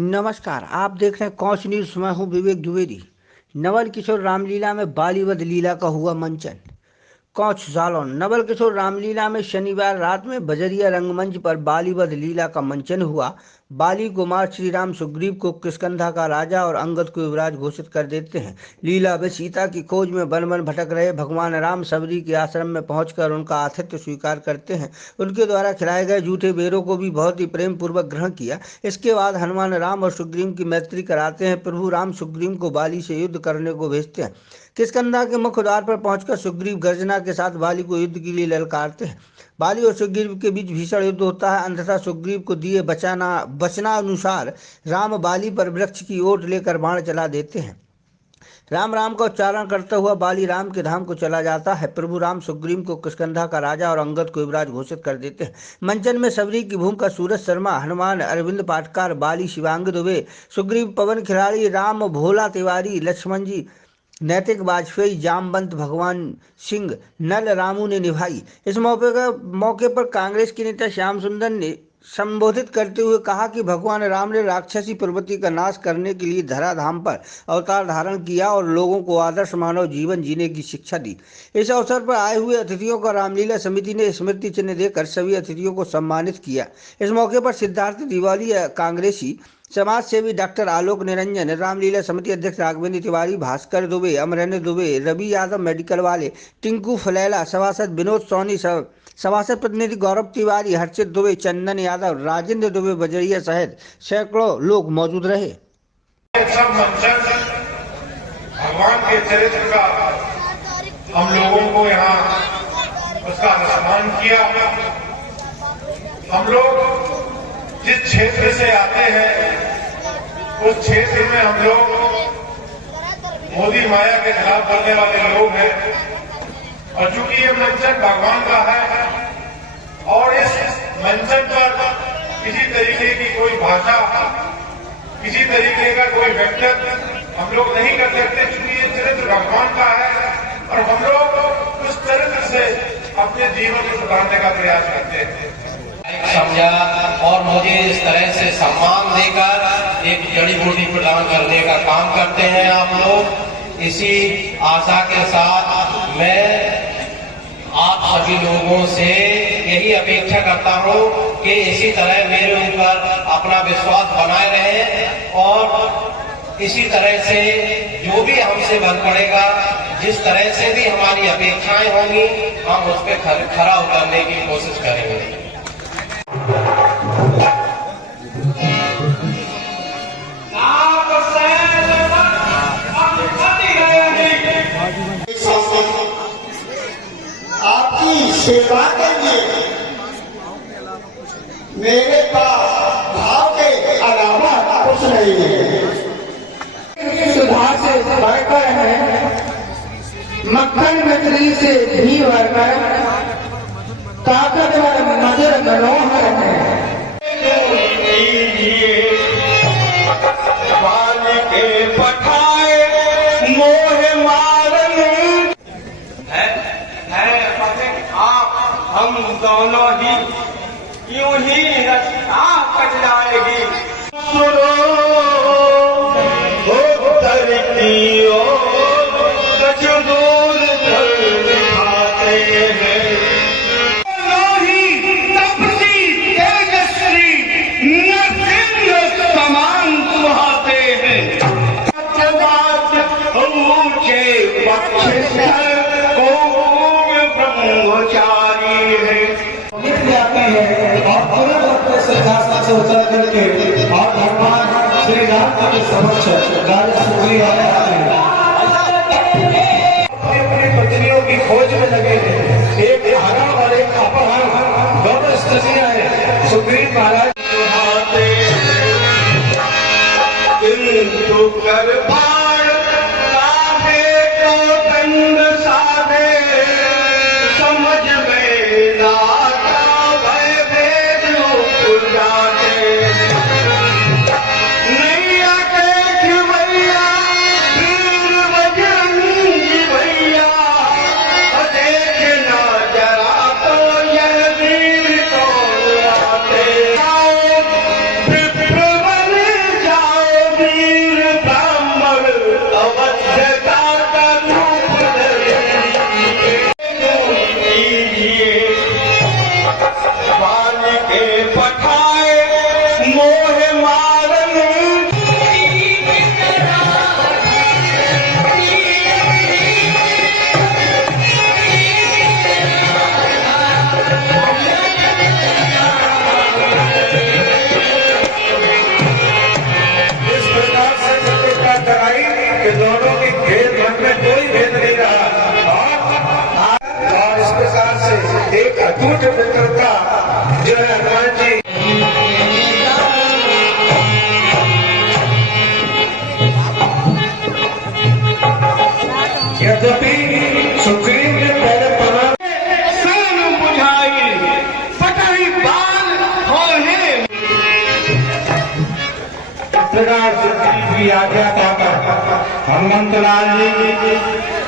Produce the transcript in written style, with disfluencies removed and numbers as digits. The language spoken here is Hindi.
नमस्कार, आप देख रहे हैं कौच न्यूज। मैं हूं विवेक द्विवेदी। नवल किशोर रामलीला में बालीवध लीला का हुआ मंचन। कौच जालौन। नवल किशोर रामलीला में शनिवार रात में बजरिया रंगमंच पर बालीवध लीला का मंचन हुआ। बाली कुमार श्री राम सुग्रीव को किष्किंधा का राजा और अंगद को युवराज घोषित कर देते हैं। लीला में सीता की खोज में वन वन भटक रहे भगवान राम सबरी के आश्रम में पहुंचकर उनका आतिथ्य स्वीकार करते हैं। उनके द्वारा खिलाए गए जूठे बेरों को भी बहुत ही प्रेम पूर्वक ग्रहण किया। इसके बाद हनुमान राम और सुग्रीव की मैत्री कराते हैं। प्रभु राम सुग्रीव को बाली से युद्ध करने को भेजते हैं। किष्किंधा के मुख्य द्वार पर पहुंचकर सुग्रीव गर्जना के साथ बाली को युद्ध के लिए ललकारते हैं। बाली और सुग्रीव के बीच भीषण युद्ध होता है। अंततः सुग्रीव को दिए बचना अनुसार राम बाली पर वृक्ष की ओट लेकर बाण चला देते हैं। राम राम का उच्चारण करता हुआ बाली राम के धाम को चला जाता है। प्रभु राम सुग्रीव को किष्किंधा का राजा और अंगद को युवराज घोषित कर देते हैं। मंचन में सबरी की भूमिका सूरज शर्मा, हनुमान अरविंद पाटकार, बाली शिवांग दुबे, सुग्रीव पवन खिलाड़ी, राम भोला तिवारी, लक्ष्मण जी नैतिक वाजपेयी, जामवंत भगवान सिंह, नल रामू ने निभाई। इस मौके पर कांग्रेस के नेता श्याम सुंदर ने संबोधित करते हुए कहा कि भगवान राम ने राक्षसी प्रवृत्ति का नाश करने के लिए धराधाम पर अवतार धारण किया और लोगों को आदर्श मानव जीवन जीने की शिक्षा दी। इस अवसर पर आए हुए अतिथियों को रामलीला समिति ने स्मृति चिन्ह देकर सभी अतिथियों को सम्मानित किया। इस मौके पर सिद्धार्थ दिवाली, कांग्रेसी समाज सेवी डॉक्टर आलोक निरंजन, रामलीला समिति अध्यक्ष राघवेंद्र तिवारी, भास्कर दुबे, अमरेंद्र दुबे, रवि यादव मेडिकल वाले, टिंकू फलैला, सभासद विनोद सोनी, सभासद प्रतिनिधि गौरव तिवारी, हर्षित दुबे, चंदन यादव, राजेंद्र दुबे बजरिया सहित सैकड़ों लोग मौजूद रहे। सब मंचन भगवान के चरित्र का हम लोगों को यहाँ उसका सम्मान किया। हम लोग जिस क्षेत्र से आते हैं उस क्षेत्र में हम लोग मोदी माया के खिलाफ बोलने वाले लोग हैं, और चूंकि ये मंचन भगवान का है और इस मंचन पर किसी तरीके की कोई भाषा, किसी तरीके का कोई व्यक्तित्व हम लोग नहीं कर सकते, क्योंकि ये चरित्र भगवान का है और हम लोग उस चरित्र से अपने जीवन को सुधारने का प्रयास करते हैं। समझा और मुझे इस तरह से सम्मान देकर एक जड़ी बूटी प्रदान करने का काम करते हैं आप लोग। इसी आशा के साथ मैं आप सभी लोगों से यही अपेक्षा करता हूं कि इसी तरह मेरे ऊपर अपना विश्वास बनाए रहे और इसी तरह से जो भी हमसे बन पड़ेगा, जिस तरह से भी हमारी अपेक्षाएं होंगी, हम उस पर खरा उतरने की कोशिश करेंगे। आपकी सेवा के लिए मेरे पास भाव के अलावा कुछ नहीं है। सुधार से बढ़कर है, मक्खन मछली से घी भरकर, ताकतवर मधुर मनोहर है। के पठाए मोह मारन हम दोनों ही यूं ही रास्ता कट जाएगी। सुनो धरती कछ दूर दिखाते हैं, तपसी तेजस्वी नरसिंह समान सुहाते हैं। ऊंचे बख्श को ब्रह्मचारी है और सिंहासन से उतर करके और भगवान श्री राम के समक्ष गाड़ी सुखी आते हैं। अपनी पत्नियों की खोज में लगे थे, एक हरण और एक अपहरण, दोनों स्त्रियां हैं। सुग्रीव महाराज किंतु कर पत्रकार सुखदीप की आज्ञा पाकर हनुमंत लाल जी